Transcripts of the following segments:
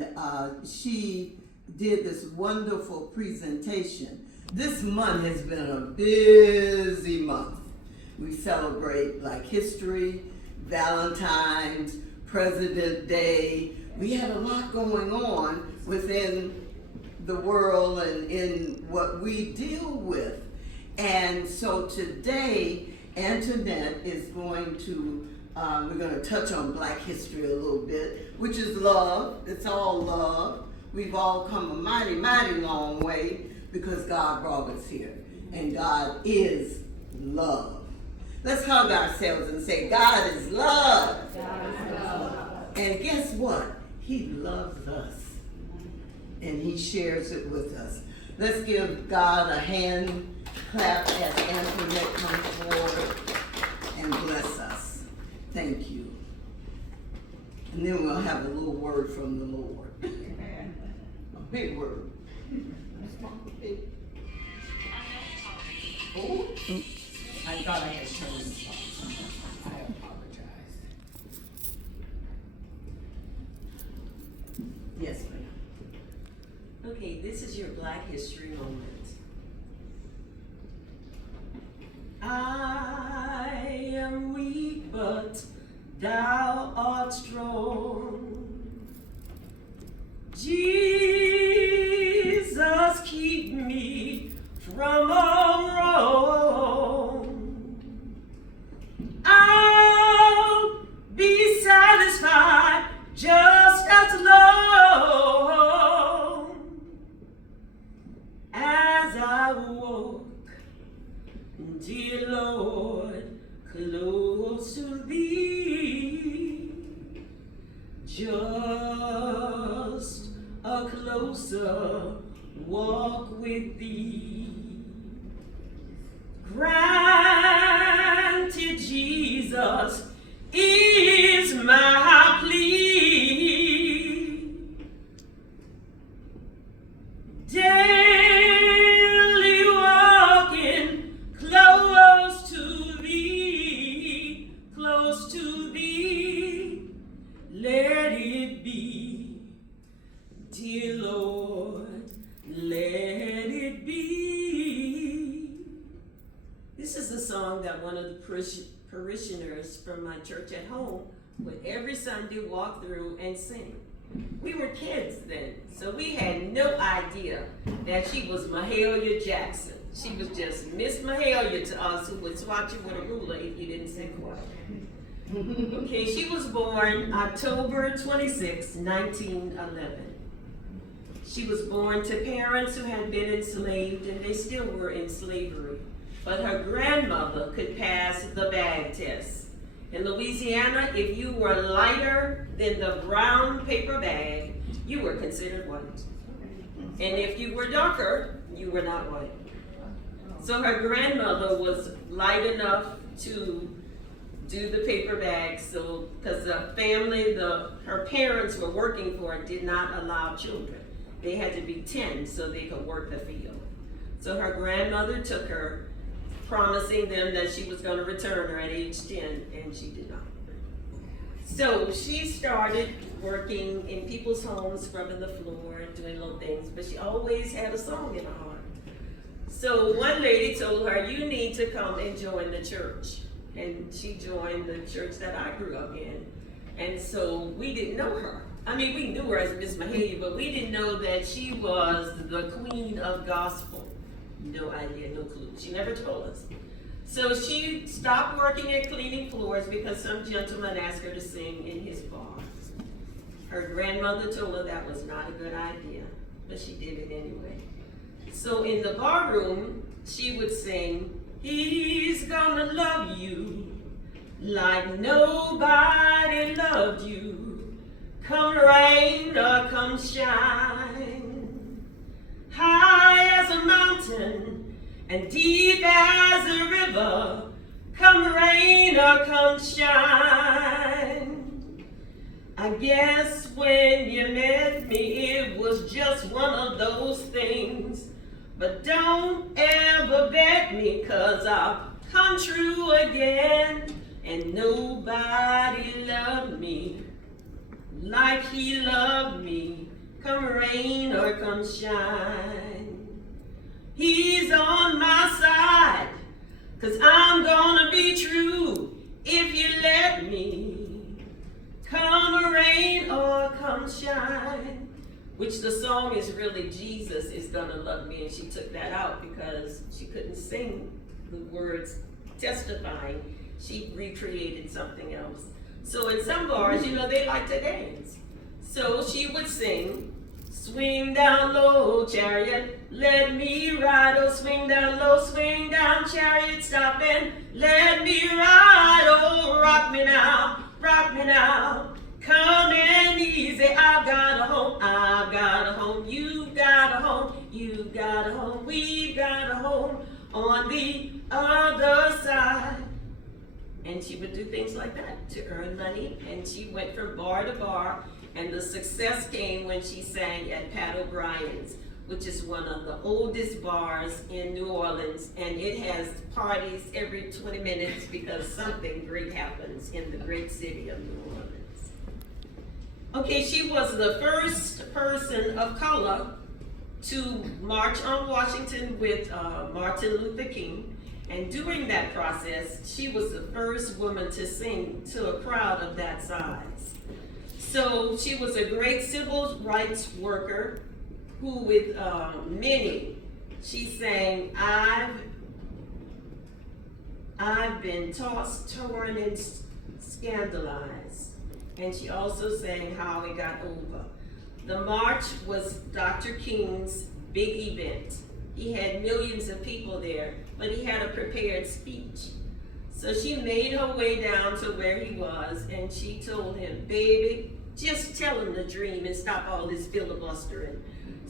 and she did this wonderful presentation. This month has been a busy month. We celebrate Black History, Valentine's, President Day. We had a lot going on within the world and in what we deal with. And so today, Antoinette is going to, we're going to touch on Black history a little bit, which is love. It's all love. We've all come a mighty, mighty long way because God brought us here. And God is love. Let's hug ourselves and say, God is love. God is love. And guess what? He loves us. And he shares it with us. Let's give God a hand clap as Antoinette comes forward and bless us. Thank you. And then we'll have a little word from the Lord. A big word. Oh, I thought I had turned this off. I apologize. Yes, ma'am. Okay, this is your Black History moment. I am weak, but thou art strong. Jesus, keep me from all wrong. I'll be satisfied just as long as I walk, dear Lord, close to thee. Just a closer walk with thee. Granted, Jesus is my plea. Daily walking close to thee, close to thee. Let it be, dear Lord, let it be. This is a song that one of the parishioners from my church at home would every Sunday walk through and sing. We were kids then, so we had no idea that she was Mahalia Jackson. She was just Miss Mahalia to us, who would swat you with a ruler if you didn't sing well. Okay, she was born October 26, 1911. She was born to parents who had been enslaved, and they still were in slavery. But her grandmother could pass the bag test. In Louisiana, if you were lighter than the brown paper bag, you were considered white. And if you were darker, you were not white. So her grandmother was light enough to do the paper bag, so because the family, her parents were working for it, did not allow children. They had to be 10 so they could work the field. So her grandmother took her, promising them that she was going to return her at age 10, and she did not. So she started working in people's homes, scrubbing the floor, doing little things, but she always had a song in her heart. So one lady told her, you need to come and join the church. And she joined the church that I grew up in. And so we didn't know her. I mean, we knew her as Miss Mahalia, but we didn't know that she was the queen of gospel. No idea, no clue. She never told us. So she stopped working at cleaning floors because some gentleman asked her to sing in his bar. Her grandmother told her that was not a good idea, but she did it anyway. So in the bar room, she would sing, he's gonna love you like nobody loved you. Come rain or come shine. High as a mountain and deep as a river. Come rain or come shine. I guess when you met me, it was just one of those things. But don't ever bet me, 'cause I'll come true again. And nobody loved me like he loved me. come rain or come shine. He's on my side, 'cause I'm gonna be true if you let me. Come rain or come shine. Which the song is really Jesus is gonna love me, and she took that out because she couldn't sing the words testifying. She recreated something else. So in some bars, you know, they like to dance. So she would sing, swing down low, chariot, let me ride. Oh, swing down low, swing down, chariot, stop and let me ride. Oh, rock me now, come in easy. I've got a home, you've got a home, you've got a home, we've got a home on the other side. And she would do things like that to earn money, and she went from bar to bar, and the success came when she sang at Pat O'Brien's, which is one of the oldest bars in New Orleans, and it has parties every 20 minutes because something great happens in the great city of New Orleans. Okay, she was the first person of color to march on Washington with Martin Luther King. And during that process, she was the first woman to sing to a crowd of that size. So she was a great civil rights worker who with many, she sang, I've been tossed, torn, and scandalized. And she also sang How We Got Over. The march was Dr. King's big event. He had millions of people there, but he had a prepared speech. So she made her way down to where he was, and she told him, baby, just tell him the dream and stop all this filibustering.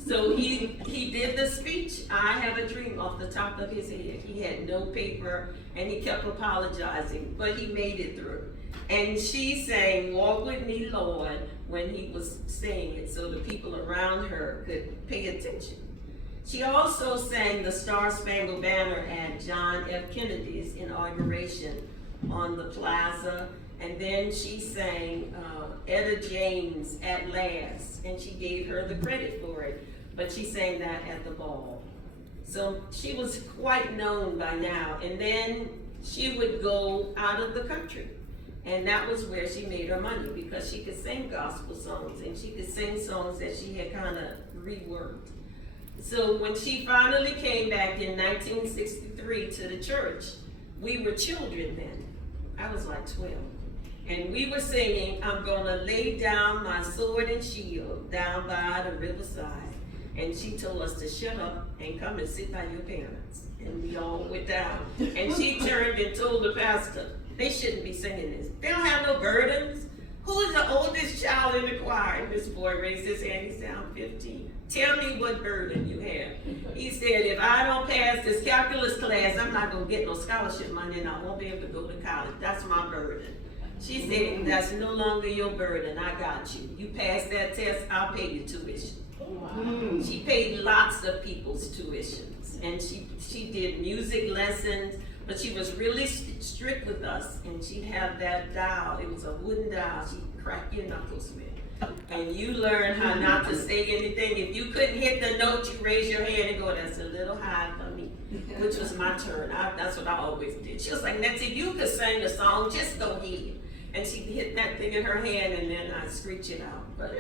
So he did the speech, I have a dream, off the top of his head. He had no paper, and he kept apologizing, but he made it through. And she sang, Walk With Me, Lord, when he was saying it, so the people around her could pay attention. She also sang the Star Spangled Banner at John F. Kennedy's inauguration on the plaza, and then she sang Etta James at Last, and she gave her the credit for it, but she sang that at the ball. So she was quite known by now, and then she would go out of the country, and that was where she made her money, because she could sing gospel songs, and she could sing songs that she had kind of reworked. So when she finally came back in 1963 to the church, we were children then. I was like 12. And we were singing, I'm gonna lay down my sword and shield down by the riverside. And she told us to shut up and come and sit by your parents. And we all went down. And she turned and told the pastor, they shouldn't be singing this. They don't have no burdens. Who is the oldest child in the choir? And this boy raised his hand, he said, I'm 15. Tell me what burden you have. He said, if I don't pass this calculus class, I'm not gonna get no scholarship money and I won't be able to go to college. That's my burden. She said, that's no longer your burden, I got you. You pass that test, I'll pay you tuition. Wow. She paid lots of people's tuitions, and she did music lessons, but she was really strict with us, and she'd have that dial, it was a wooden dial, she'd crack your knuckles with. And you learn how not to say anything. If you couldn't hit the note, you raise your hand and go, that's a little high for me, which was my turn. That's what I always did. She was like, Nancy, you could sing the song, just go ahead. And she'd hit that thing in her hand, and then I'd screech it out. But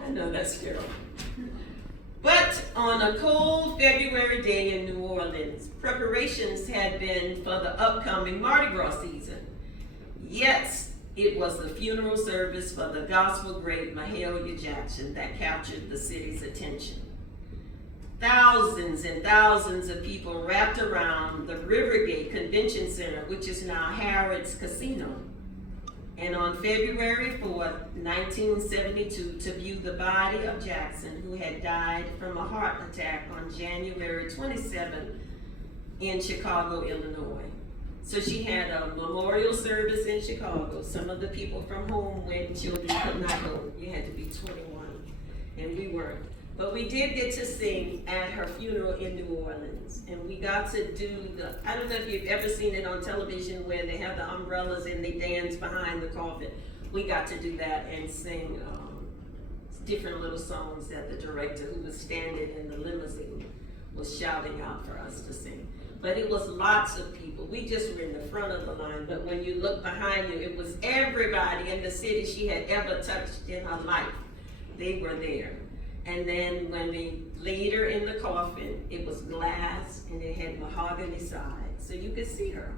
I know that's terrible. But on a cold February day in New Orleans, preparations had been for the upcoming Mardi Gras season. Yes, it was the funeral service for the gospel great Mahalia Jackson that captured the city's attention. Thousands and thousands of people wrapped around the Rivergate Convention Center, which is now Harrods Casino. And on February 4th, 1972, to view the body of Jackson, who had died from a heart attack on January 27th in Chicago, Illinois. So she had a memorial service in Chicago. Some of the people from home went, children could not go. You had to be 21, and we weren't. But we did get to sing at her funeral in New Orleans. And we got to do I don't know if you've ever seen it on television where they have the umbrellas and they dance behind the coffin. we got to do that and sing different little songs that the director, who was standing in the limousine, was shouting out for us to sing. But it was lots of people. We just were in the front of the line, but when you look behind you, it was everybody in the city she had ever touched in her life. They were there. And then when they laid her in the coffin, it was glass and it had mahogany sides, so you could see her.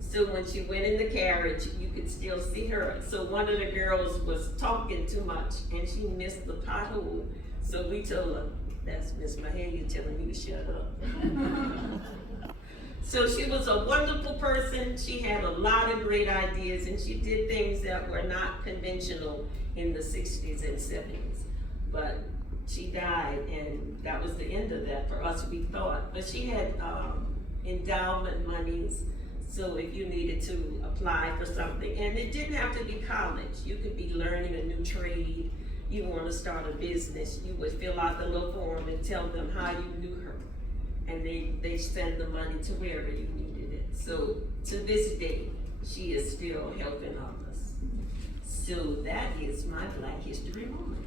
So when she went in the carriage, you could still see her. So one of the girls was talking too much and she missed the pothole. So we told her, that's Miss Mahalia telling you to shut up. So she was a wonderful person. She had a lot of great ideas and she did things that were not conventional in the 60s and 70s. But she died and that was the end of that for us, we thought. But she had endowment monies. So if you needed to apply for something, and it didn't have to be college, you could be learning a new trade, you want to start a business, you would fill out the little form and tell them how you knew her. And they send the money to wherever you needed it. So to this day, she is still helping others. So that is my Black History moment.